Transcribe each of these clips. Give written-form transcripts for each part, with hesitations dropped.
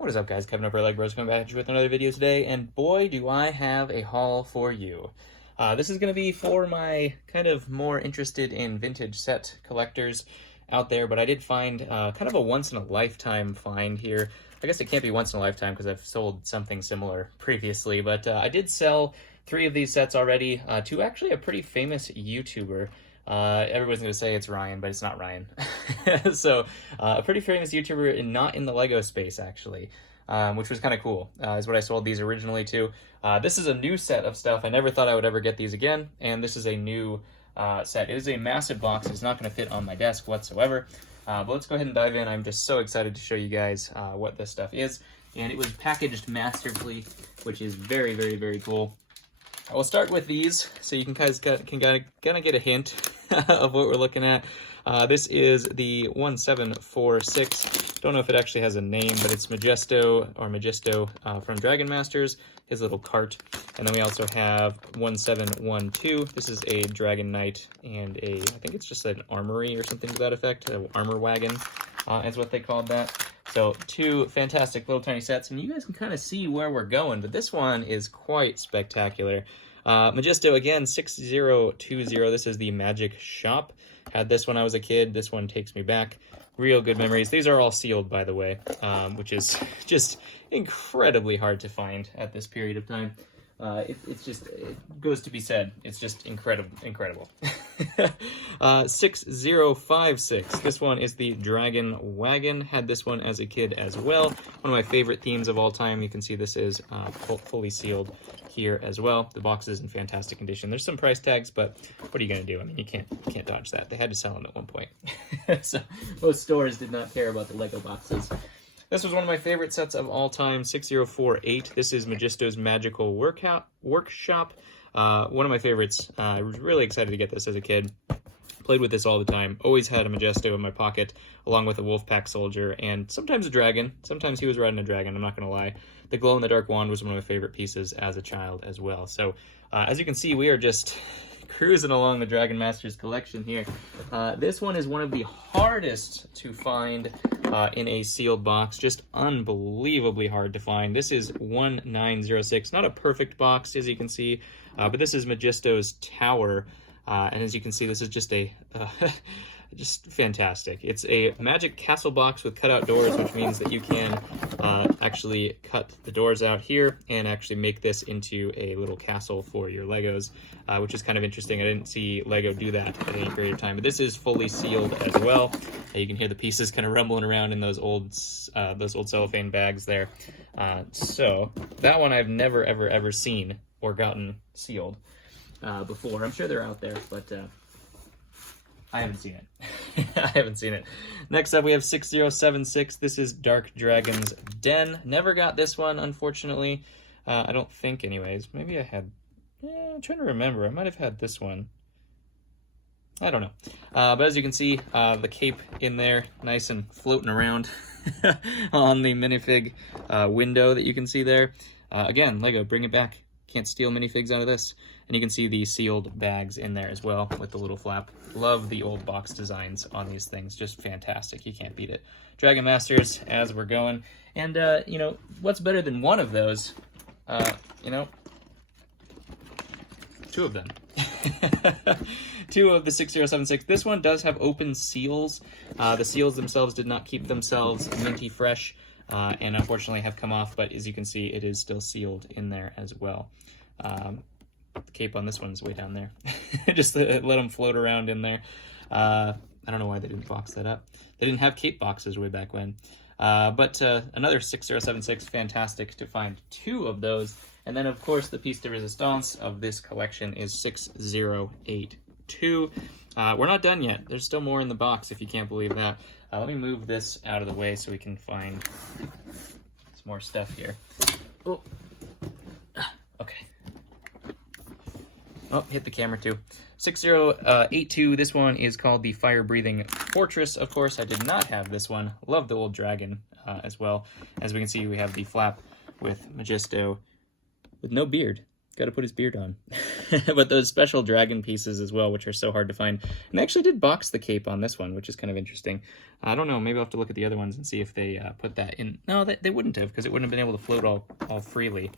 What is up, guys? Kevin over at Lego Bros coming back at you with another video today, and boy do I have a haul for you. This is going to be for my kind of more interested in vintage set collectors out there, but I did find kind of a once-in-a-lifetime find here. I guess it can't be once in a lifetime because I've sold something similar previously, but I did sell 3 of these sets already to actually a pretty famous YouTuber. Everybody's going to say it's Ryan, but it's not Ryan. So, a pretty famous YouTuber, and not in the Lego space, actually, which was kind of cool, is what I sold these originally to. This is a new set of stuff. I never thought I would ever get these again, and this is a new set. It is a massive box. It's not going to fit on my desk whatsoever, but let's go ahead and dive in. I'm just so excited to show you guys what this stuff is, and it was packaged masterfully, which is very, very, very cool. I will start with these, so you can guys kind of get a hint of what we're looking at. This is the 1746. Don't know if it actually has a name, but it's Magisto from Dragon Masters, his little cart. And then we also have 1712. This is a Dragon Knight and I think it's just an armory or something to that effect. An armor wagon is what they called that. So 2 fantastic little tiny sets, and you guys can kind of see where we're going, but this one is quite spectacular. Magisto, again, 6020. This is the Magic Shop. Had this when I was a kid. This one takes me back. Real good memories. These are all sealed, by the way, which is just incredibly hard to find at this period of time. It goes to be said. It's just incredible. 6056. This one is the Dragon Wagon. Had this one as a kid as well. One of my favorite themes of all time. You can see this is fully sealed here as well. The box is in fantastic condition. There's some price tags, but what are you going to do? I mean, you can't dodge that. They had to sell them at one point. So most stores did not care about the Lego boxes. This was one of my favorite sets of all time, 6048. This is Magisto's Magical Workshop. One of my favorites. I was really excited to get this as a kid. Played with this all the time. Always had a Magisto in my pocket, along with a Wolfpack soldier, and sometimes a dragon. Sometimes he was riding a dragon, I'm not going to lie. The glow-in-the-dark wand was one of my favorite pieces as a child as well. So, as you can see, we are just cruising along the Dragon Masters collection here. This one is one of the hardest to find in a sealed box. Just unbelievably hard to find. This is 1906. Not a perfect box, as you can see, but this is Magisto's Tower. And as you can see, this is just just fantastic. It's a magic castle box with cutout doors, which means that you can actually cut the doors out here and actually make this into a little castle for your Legos, which is kind of interesting. I didn't see Lego do that at any period of time, but this is fully sealed as well. You can hear the pieces kind of rumbling around in those old cellophane bags there. So that one I've never, ever seen or gotten sealed before. I'm sure they're out there, but I haven't seen it. I haven't seen it. Next up, we have 6076. This is Dark Dragon's Den. Never got this one, unfortunately. I don't think, anyways. Maybe I had... I'm trying to remember. I might have had this one. I don't know. But as you can see, the cape in there, nice and floating around on the minifig window that you can see there. Again, Lego, bring it back. Can't steal minifigs out of this. And you can see the sealed bags in there as well with the little flap. Love the old box designs on these things. Just fantastic. You can't beat it. Dragon Masters, as we're going. And, you know, what's better than one of those? You know, 2 of them. 2 of the 6076. This one does have open seals. The seals themselves did not keep themselves minty fresh, and unfortunately have come off, but as you can see, it is still sealed in there as well. The cape on this one's way down there. Just let them float around in there. I don't know why they didn't box that up. They didn't have cape boxes way back when. But another 6076, fantastic to find 2 of those. And then, of course, the piece de resistance of this collection is 6082. We're not done yet. There's still more in the box, if you can't believe that. Let me move this out of the way so we can find some more stuff here. Oh. Okay. Oh, hit the camera too. 6082, this one is called the Fire-Breathing Fortress. Of course, I did not have this one. Love the old dragon as well. As we can see, we have the flap with Magisto with no beard. Got to put his beard on. But those special dragon pieces as well, which are so hard to find. And they actually did box the cape on this one, which is kind of interesting. I don't know, maybe I'll have to look at the other ones and see if they put that in. No, they wouldn't have, because it wouldn't have been able to float all freely.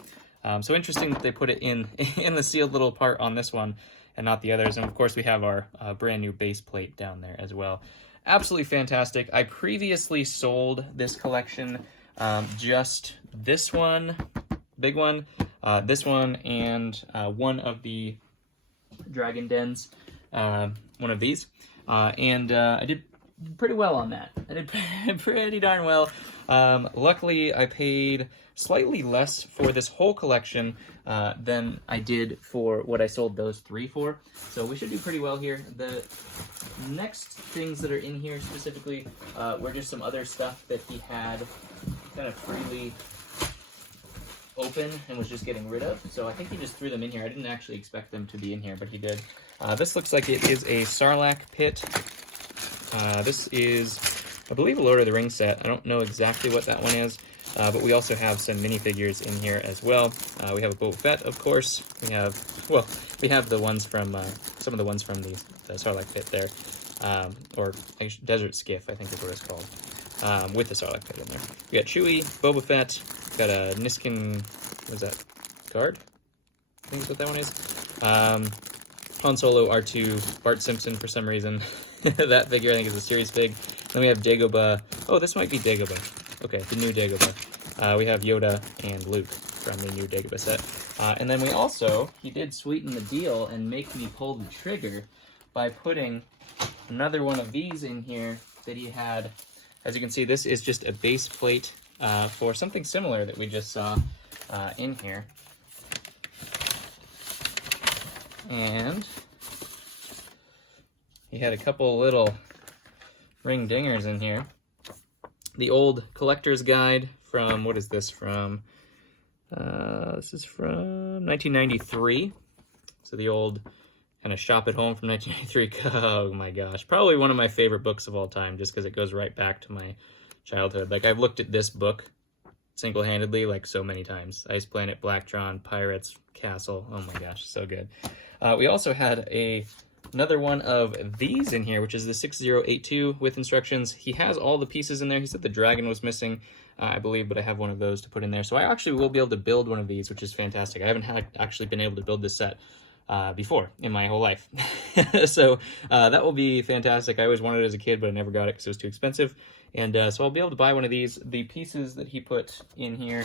So interesting that they put it in the sealed little part on this one and not the others. And of course we have our brand new base plate down there as well. Absolutely fantastic. I previously sold this collection, just this one, big one, this one, and one of the dragon dens, one of these, and I did pretty well on that. I did pretty darn well. Luckily, I paid slightly less for this whole collection than I did for what I sold those 3 for, so we should do pretty well here. The next things that are in here specifically were just some other stuff that he had kind of freely open and was just getting rid of, so I think he just threw them in here. I didn't actually expect them to be in here, but he did. This looks like it is a Sarlacc pit. This is, I believe, a Lord of the Rings set. I don't know exactly what that one is, but we also have some minifigures in here as well. We have a Boba Fett, of course. We have the ones from, some of the ones from the Sarlacc pit there, or Desert Skiff, I think is what it's called, with the Sarlacc pit in there. We got Chewie, Boba Fett, got a Niskin, what is that, guard? I think that's what that one is. Han Solo, R2, Bart Simpson for some reason. That figure I think is a series fig. Then we have Dagobah. Oh, this might be Dagobah. Okay, the new Dagobah. We have Yoda and Luke from the new Dagobah set. And then we also, he did sweeten the deal and make me pull the trigger by putting another one of these in here that he had. As you can see, this is just a base plate for something similar that we just saw in here. And he had a couple little ring dingers in here. The old collector's guide from, what is this from? This is from 1993. So the old kind of shop at home from 1993. Oh my gosh. Probably one of my favorite books of all time, just because it goes right back to my childhood. Like, I've looked at this book single-handedly like so many times. Ice Planet, Blacktron, Pirates, Castle. Oh my gosh, so good. We also had another one of these in here, which is the 6082 with instructions. He has all the pieces in there. He said the dragon was missing, I believe, but I have one of those to put in there. So I actually will be able to build one of these, which is fantastic. I haven't actually been able to build this set before in my whole life. So that will be fantastic. I always wanted it as a kid, but I never got it because it was too expensive. And so I'll be able to buy one of these. The pieces that he put in here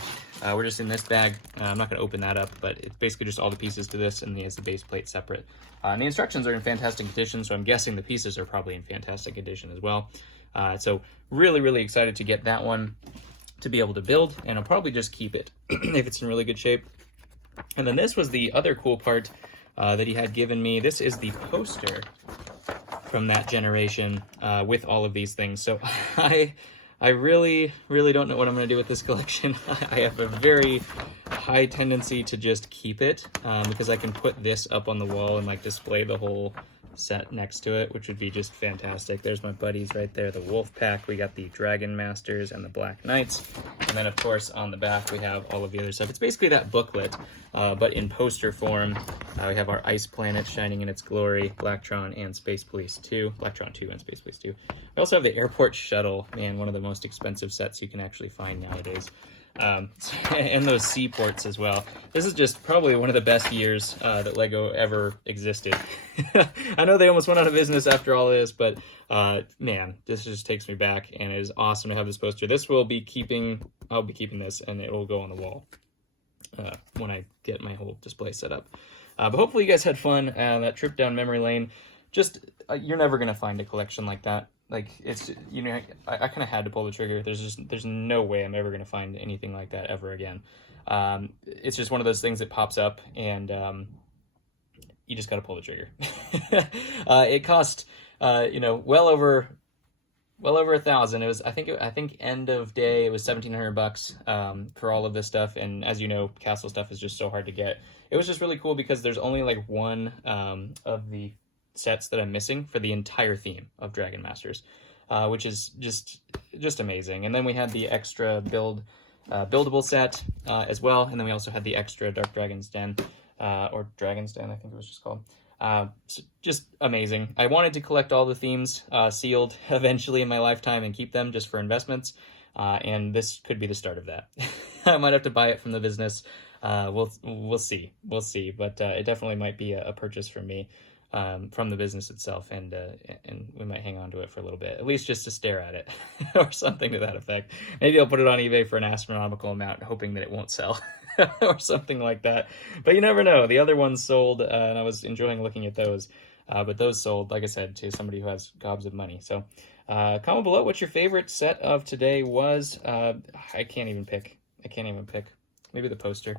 were just in this bag. I'm not going to open that up, but it's basically just all the pieces to this, and he has the base plate separate. And the instructions are in fantastic condition, so I'm guessing the pieces are probably in fantastic condition as well. So really, really excited to get that one to be able to build, and I'll probably just keep it if it's in really good shape. And then this was the other cool part that he had given me. This is the poster from that generation with all of these things. So I really, really don't know what I'm going to do with this collection. I have a very high tendency to just keep it because I can put this up on the wall and like display the whole set next to it, which would be just fantastic. There's my buddies right there, the Wolf Pack. We got the Dragon Masters and the Black Knights. And then, of course, on the back, we have all of the other stuff. It's basically that booklet, but in poster form. We have our Ice Planet shining in its glory, Blacktron and Space Police 2. Blacktron 2 and Space Police 2. We also have the Airport Shuttle, man, one of the most expensive sets you can actually find nowadays. And those seaports as well. This is just probably one of the best years that LEGO ever existed. I know they almost went out of business after all this, but man, this just takes me back, and it is awesome to have this poster. This will be I'll be keeping this, and it will go on the wall when I get my whole display set up. But hopefully you guys had fun. That trip down memory lane. Just you're never gonna find a collection like that. Like, it's, you know, I kind of had to pull the trigger. There's no way I'm ever going to find anything like that ever again. It's just one of those things that pops up, and you just got to pull the trigger. It cost, you know, well over $1,000. It was, I think end of day, it was $1,700 for all of this stuff. And as you know, Castle stuff is just so hard to get. It was just really cool because there's only like one of the sets that I'm missing for the entire theme of Dragon Masters, which is just amazing. And then we had the extra buildable set as well, and then we also had the extra Dark Dragon's Den or Dragon's Den, I think it was just called. So just amazing. I wanted to collect all the themes sealed eventually in my lifetime and keep them just for investments, and this could be the start of that. I might have to buy it from the business. We'll see, but it definitely might be a purchase from me, from the business itself, and we might hang on to it for a little bit, at least just to stare at it or something to that effect. Maybe I'll put it on eBay for an astronomical amount, hoping that it won't sell. Or something like that, but you never know. The other ones sold, and I was enjoying looking at those, but those sold, like I said, to somebody who has gobs of money. So comment below what your favorite set of today was. I can't even pick. Maybe the poster.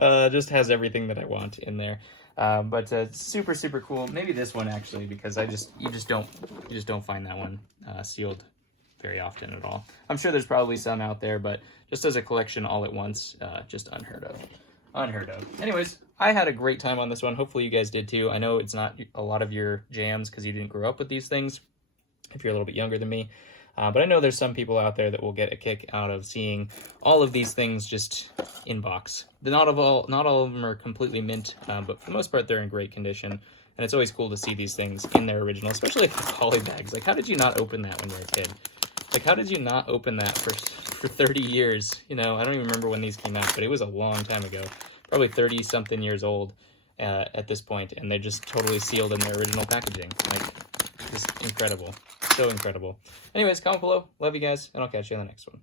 Just has everything that I want in there. But super cool. Maybe this one actually, because you just don't find that one sealed very often at all. I'm sure there's probably some out there, but just as a collection all at once, just unheard of. Anyways, I had a great time on this one. Hopefully you guys did too. I know it's not a lot of your jams because you didn't grow up with these things, if you're a little bit younger than me. But I know there's some people out there that will get a kick out of seeing all of these things just in box. Not all of them are completely mint, but for the most part they're in great condition. And it's always cool to see these things in their original, especially like the poly bags. Like, how did you not open that when you were a kid? Like, how did you not open that for 30 years? You know, I don't even remember when these came out, but it was a long time ago. Probably 30-something years old at this point, and they're just totally sealed in their original packaging. Like, just incredible. So incredible. Anyways, comment below. Love you guys, and I'll catch you in the next one.